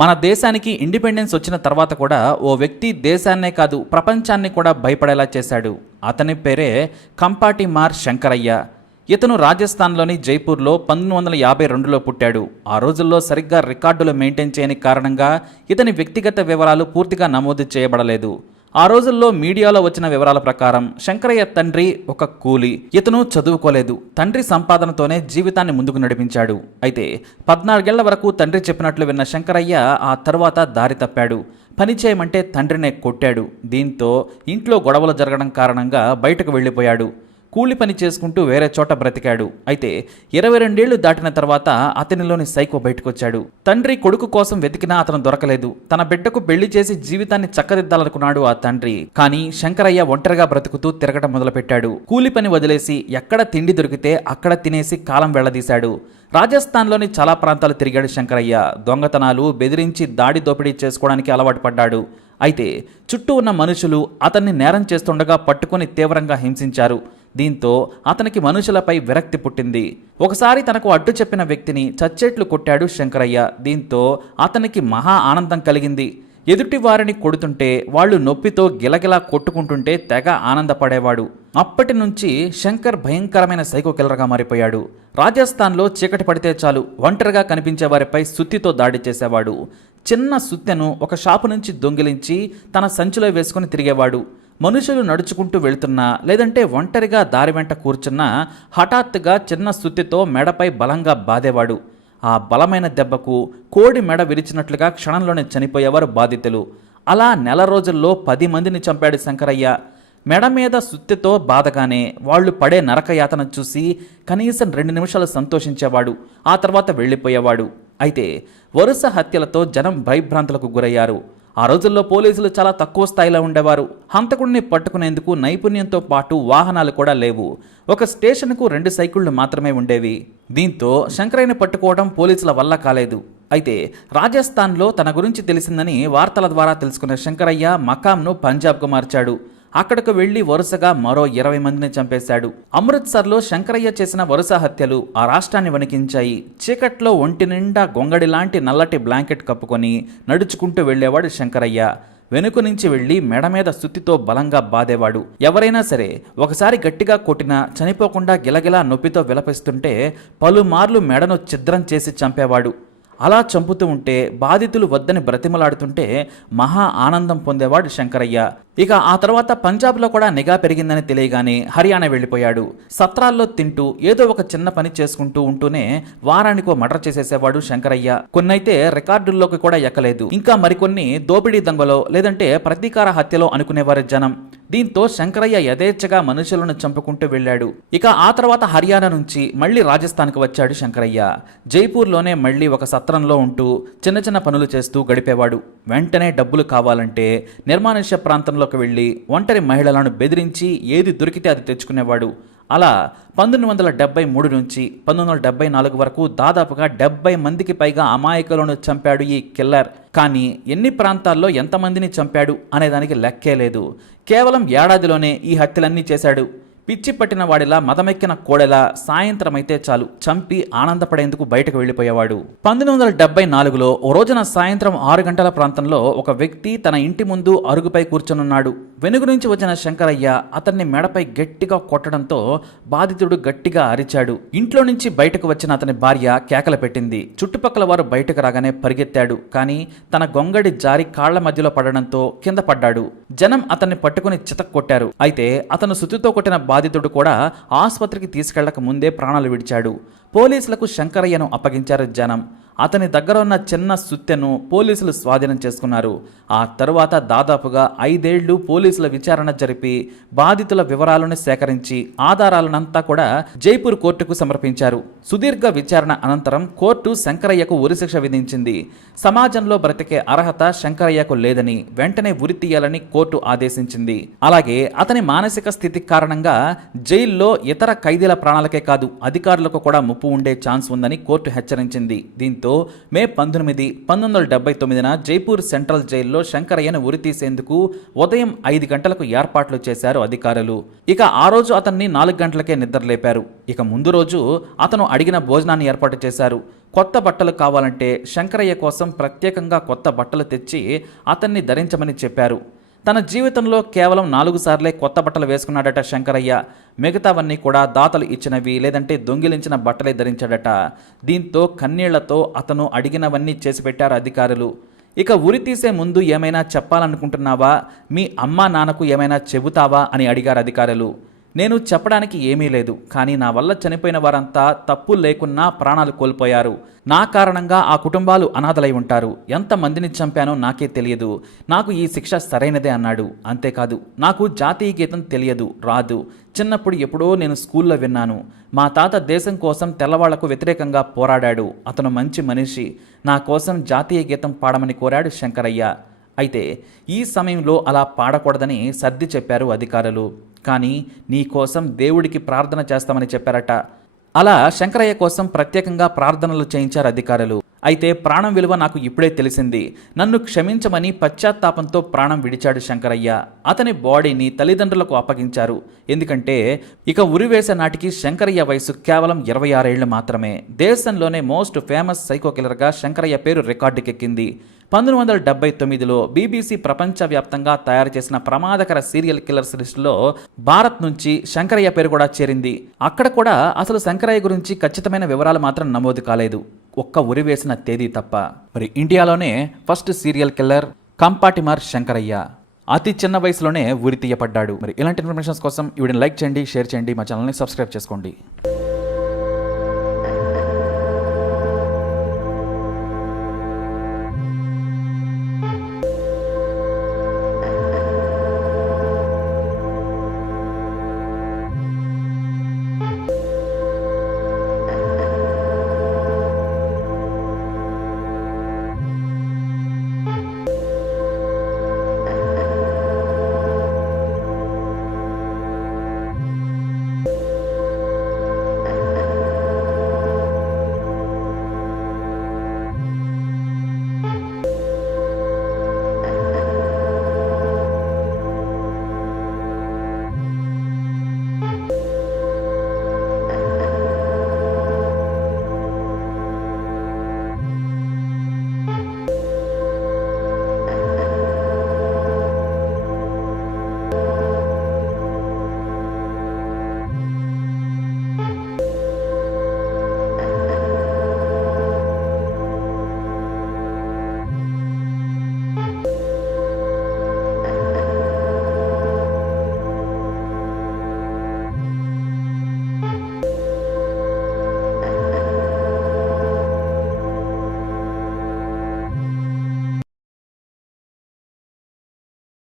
మన దేశానికి ఇండిపెండెన్స్ వచ్చిన తర్వాత కూడా ఓ వ్యక్తి దేశాన్నే కాదు ప్రపంచాన్ని కూడా భయపడేలా చేశాడు. అతని పేరే కంపాటి మార్ శంకరయ్య. ఇతను రాజస్థాన్లోని జైపూర్లో 1952లో పుట్టాడు. ఆ రోజుల్లో సరిగ్గా రికార్డులు మెయింటైన్ చేయని కారణంగా ఇతని వ్యక్తిగత వివరాలు పూర్తిగా నమోదు చేయబడలేదు. ఆ రోజుల్లో మీడియాలో వచ్చిన వివరాల ప్రకారం శంకరయ్య తండ్రి ఒక కూలి. ఇతను చదువుకోలేదు. తండ్రి సంపాదనతోనే జీవితాన్ని ముందుకు నడిపించాడు. అయితే 14 ఏళ్ల వరకు తండ్రి చెప్పినట్లు విన్న శంకరయ్య ఆ తర్వాత దారి తప్పాడు. పని చేయమంటే తండ్రినే కొట్టాడు. దీంతో ఇంట్లో గొడవలు జరగడం కారణంగా బయటకు వెళ్ళిపోయాడు. కూలి పని చేసుకుంటూ వేరే చోట బ్రతికాడు. అయితే 22 ఏళ్లు దాటిన తర్వాత అతనిలోని సైకో బయటకొచ్చాడు. తండ్రి కొడుకు కోసం వెతికినా అతను దొరకలేదు. తన బిడ్డకు పెళ్లి చేసి జీవితాన్ని చక్కదిద్దాలనుకున్నాడు ఆ తండ్రి. కానీ శంకరయ్య ఒంటరిగా బ్రతుకుతూ తిరగటం మొదలుపెట్టాడు. కూలి పని వదిలేసి ఎక్కడ తిండి దొరికితే అక్కడ తినేసి కాలం వెళ్లదీశాడు. రాజస్థాన్లోని చాలా ప్రాంతాలు తిరిగాడు శంకరయ్య. దొంగతనాలు, బెదిరించి దాడి దోపిడీ చేసుకోవడానికి అలవాటు పడ్డాడు. అయితే చుట్టూ ఉన్న మనుషులు అతన్ని నేరం చేస్తుండగా పట్టుకొని తీవ్రంగా హింసించారు. దీంతో అతనికి మనుషులపై విరక్తి పుట్టింది. ఒకసారి తనకు అడ్డు చెప్పిన వ్యక్తిని చచ్చేట్లు కొట్టాడు శంకరయ్య. దీంతో అతనికి మహా ఆనందం కలిగింది. ఎదుటి వారిని కొడుతుంటే వాళ్ళు నొప్పితో గిలగిలా కొట్టుకుంటుంటే తెగ ఆనందపడేవాడు. అప్పటి నుంచి శంకర్ భయంకరమైన సైకో కిల్లర్గా మారిపోయాడు. రాజస్థాన్లో చీకటి పడితే చాలు ఒంటరిగా కనిపించే వారిపై సుత్తితో దాడి చేసేవాడు. చిన్న సుత్తెను ఒక షాపు నుంచి దొంగిలించి తన సంచిలో వేసుకుని తిరిగేవాడు. మనుషులు నడుచుకుంటూ వెళుతున్నా లేదంటే ఒంటరిగా దారి వెంట కూర్చున్నా హఠాత్తుగా చిన్న సుత్తితో మెడపై బలంగా బాదేవాడు. ఆ బలమైన దెబ్బకు కోడి మెడ విరిచినట్లుగా క్షణంలోనే చనిపోయేవారు బాధితులు. అలా నెల రోజుల్లో 10 మందిని చంపాడు శంకరయ్య. మెడ మీద సుత్తితో బాధగానే వాళ్ళు పడే నరకయాతన చూసి కనీసం 2 నిమిషాలు సంతోషించేవాడు. ఆ తర్వాత వెళ్ళిపోయేవాడు. అయితే వరుస హత్యలతో జనం భయభ్రాంతులకు గురయ్యారు. ఆ రోజుల్లో పోలీసులు చాలా తక్కువ స్థాయిలో ఉండేవారు. హంతకుడిని పట్టుకునేందుకు నైపుణ్యంతో పాటు వాహనాలు కూడా లేవు. ఒక స్టేషన్కు 2 సైకిళ్లు మాత్రమే ఉండేవి. దీంతో శంకరయ్యని పట్టుకోవడం పోలీసుల వల్ల కాలేదు. అయితే రాజస్థాన్లో తన గురించి తెలిసిందని వార్తల ద్వారా తెలుసుకున్న శంకరయ్య మకాంను పంజాబ్కు మార్చాడు. అక్కడకు వెళ్లి వరుసగా మరో 20 మందిని చంపేశాడు. అమృత్సర్లో శంకరయ్య చేసిన వరుస హత్యలు ఆ రాష్ట్రాన్ని వణికించాయి. చీకట్లో ఒంటి నిండా గొంగడి లాంటి నల్లటి బ్లాంకెట్ కప్పుకొని నడుచుకుంటూ వెళ్లేవాడు శంకరయ్య. వెనుక నుంచి వెళ్లి మెడ మీద సుత్తితో బలంగా బాదేవాడు. ఎవరైనా సరే ఒకసారి గట్టిగా కొట్టినా చనిపోకుండా గిలగిలా నొప్పితో విలపిస్తుంటే పలుమార్లు మెడను ఛిద్రం చేసి చంపేవాడు. అలా చంపుతూ ఉంటే బాధితులు వద్దని బ్రతిమలాడుతుంటే మహా ఆనందం పొందేవాడు శంకరయ్య. ఇక ఆ తర్వాత పంజాబ్లో కూడా నిఘా పెరిగిందని తెలియగానే హర్యానా వెళ్ళిపోయాడు. సత్రాల్లో తింటూ ఏదో ఒక చిన్న పని చేసుకుంటూ ఉంటూనే వారానికో మర్డర్ చేసేసేవాడు శంకరయ్య. కొన్నైతే రికార్డుల్లోకి కూడా ఎక్కలేదు. ఇంకా మరికొన్ని దోపిడీ దొంగలో లేదంటే ప్రతీకార హత్యలో అనుకునేవారు జనం. దీంతో శంకరయ్య యథేచ్ఛగా మనుషులను చంపుకుంటూ వెళ్ళాడు. ఇక ఆ తర్వాత హర్యానా నుంచి మళ్లీ రాజస్థాన్కు వచ్చాడు శంకరయ్య. జైపూర్లోనే మళ్లీ ఒక సత్రంలో ఉంటూ చిన్న చిన్న పనులు చేస్తూ గడిపేవాడు. వెంటనే డబ్బులు కావాలంటే నిర్మానుష్య ప్రాంతంలోకి వెళ్లి ఒంటరి మహిళలను బెదిరించి ఏది దొరికితే అది తెచ్చుకునేవాడు. అలా 1973 నుంచి 1974 వరకు దాదాపుగా 70 మందికి పైగా అమాయకులను చంపాడు ఈ కిల్లర్. కానీ ఎన్ని ప్రాంతాల్లో ఎంతమందిని చంపాడు అనేదానికి లెక్కే లేదు. కేవలం ఏడాదిలోనే ఈ హత్యలన్నీ చేశాడు. పిచ్చి పట్టిన వాడిలా మదమెక్కిన కోడెలా సాయంత్రం అయితే చాలు చంపి ఆనందపడేందుకు బయటకు వెళ్ళిపోయేవాడు. 1974లో ఓ రోజున సాయంత్రం 6 గంటల ప్రాంతంలో ఒక వ్యక్తి తన ఇంటి ముందు అరుగుపై కూర్చొనున్నాడు. వెనుక నుంచి వచ్చిన శంకరయ్య అతన్ని మెడపై గట్టిగా కొట్టడంతో బాధితుడు గట్టిగా అరిచాడు. ఇంట్లో నుంచి బయటకు వచ్చిన అతని భార్య కేకలు పెట్టింది. చుట్టుపక్కల వారు బయటకు రాగానే పరిగెత్తాడు. కానీ తన గొంగడి జారి కాళ్ల మధ్యలో పడడంతో కింద పడ్డాడు. జనం అతన్ని పట్టుకుని చితక్కొట్టారు. అయితే అతను సుత్తితో కొట్టిన బాధితుడు కూడా ఆసుపత్రికి తీసుకెళ్లక ముందే ప్రాణాలు విడిచాడు. పోలీసులకు శంకరయ్యను అప్పగించారు జనం. అతని దగ్గర ఉన్న చిన్న సుత్తెను పోలీసులు స్వాధీనం చేసుకున్నారు. ఆ తరువాత దాదాపుగా 5 ఏళ్లు పోలీసుల విచారణ జరిపి బాధితుల వివరాలను సేకరించి ఆధారాలనంతా కూడా జైపూర్ కోర్టుకు సమర్పించారు. సుదీర్ఘ విచారణ అనంతరం కోర్టు శంకరయ్యకు ఉరిశిక్ష విధించింది. సమాజంలో బ్రతికే అర్హత శంకరయ్యకు లేదని వెంటనే ఉరి తీయాలని కోర్టు ఆదేశించింది. అలాగే అతని మానసిక స్థితి కారణంగా జైల్లో ఇతర ఖైదీల ప్రాణాలకే కాదు అధికారులకు కూడా ముప్పు ఉండే ఛాన్స్ ఉందని కోర్టు హెచ్చరించింది. దీంతో దీంతో మే 19, 1979న జైపూర్ సెంట్రల్ జైల్లో శంకరయ్యను ఉరితీసేందుకు ఉదయం 5 గంటలకు ఏర్పాట్లు చేశారు అధికారులు. ఇక ఆ రోజు అతన్ని 4 గంటలకే నిద్రలేపారు. ఇక ముందు రోజు అతను అడిగిన భోజనాన్ని ఏర్పాటు చేశారు. కొత్త బట్టలు కావాలంటే శంకరయ్య కోసం ప్రత్యేకంగా కొత్త బట్టలు తెచ్చి అతన్ని ధరించమని చెప్పారు. తన జీవితంలో కేవలం 4 సార్లే కొత్త బట్టలు వేసుకున్నాడట శంకరయ్య. మిగతావన్నీ కూడా దాతలు ఇచ్చినవి లేదంటే దొంగిలించిన బట్టలే ధరించాడట. దీంతో కన్నీళ్లతో అతను అడిగినవన్నీ చేసి పెట్టారు అధికారులు. ఇక ఉరి తీసే ముందు ఏమైనా చెప్పాలనుకుంటున్నావా, మీ అమ్మా నాన్నకు ఏమైనా చెబుతావా అని అడిగారు అధికారులు. నేను చెప్పడానికి ఏమీ లేదు, కానీ నా వల్ల చనిపోయిన వారంతా తప్పు లేకున్నా ప్రాణాలు కోల్పోయారు. నా కారణంగా ఆ కుటుంబాలు అనాథలై ఉంటారు. ఎంతమందిని చంపానో నాకే తెలియదు. నాకు ఈ శిక్ష సరైనదే అన్నాడు. అంతేకాదు, నాకు జాతీయ గీతం తెలియదు, రాదు. చిన్నప్పుడు ఎప్పుడో నేను స్కూల్లో విన్నాను. మా తాత దేశం కోసం తెల్లవాళ్లకు వ్యతిరేకంగా పోరాడాడు. అతను మంచి మనిషి. నా కోసం జాతీయ గీతం పాడమని కోరాడు శంకరయ్య. అయితే ఈ సమయంలో అలా పాడకూడదని సర్ది చెప్పారు అధికారులు. కానీ నీ కోసం దేవుడికి ప్రార్థన చేస్తామని చెప్పారట. అలా శంకరయ్య కోసం ప్రత్యేకంగా ప్రార్థనలు చేయించారు అధికారులు. అయితే ప్రాణం విలువ నాకు ఇప్పుడే తెలిసింది. నన్ను క్షమించమని పశ్చాత్తాపంతో ప్రాణం విడిచాడు శంకరయ్య. అతని బాడీని తల్లిదండ్రులకు అప్పగించారు. ఎందుకంటే ఇక ఉరివేసే నాటికి శంకరయ్య వయసు కేవలం 26 ఏళ్లు మాత్రమే. దేశంలోనే మోస్ట్ ఫేమస్ సైకో కిల్లర్గా శంకరయ్య పేరు రికార్డుకెక్కింది. 1979లో BBC ప్రపంచవ్యాప్తంగా తయారు చేసిన ప్రమాదకర సీరియల్ కిల్లర్స్ లిస్టులో భారత్ నుంచి శంకరయ్య పేరు కూడా చేరింది. అక్కడ కూడా అసలు శంకరయ్య గురించి ఖచ్చితమైన వివరాలు మాత్రం నమోదు కాలేదు, ఒక్క ఉరి వేసిన తేదీ తప్ప. మరి ఇండియాలోనే ఫస్ట్ సీరియల్ కిల్లర్ కంపాటిమార్ శంకరయ్య అతి చిన్న వయసులోనే ఉరి తీయపడ్డాడు. మరి ఇలాంటి ఇన్ఫర్మేషన్స్ కోసం ఈ వీడియోని లైక్ చేయండి, షేర్ చేయండి, మా ఛానల్ని సబ్స్క్రైబ్ చేసుకోండి.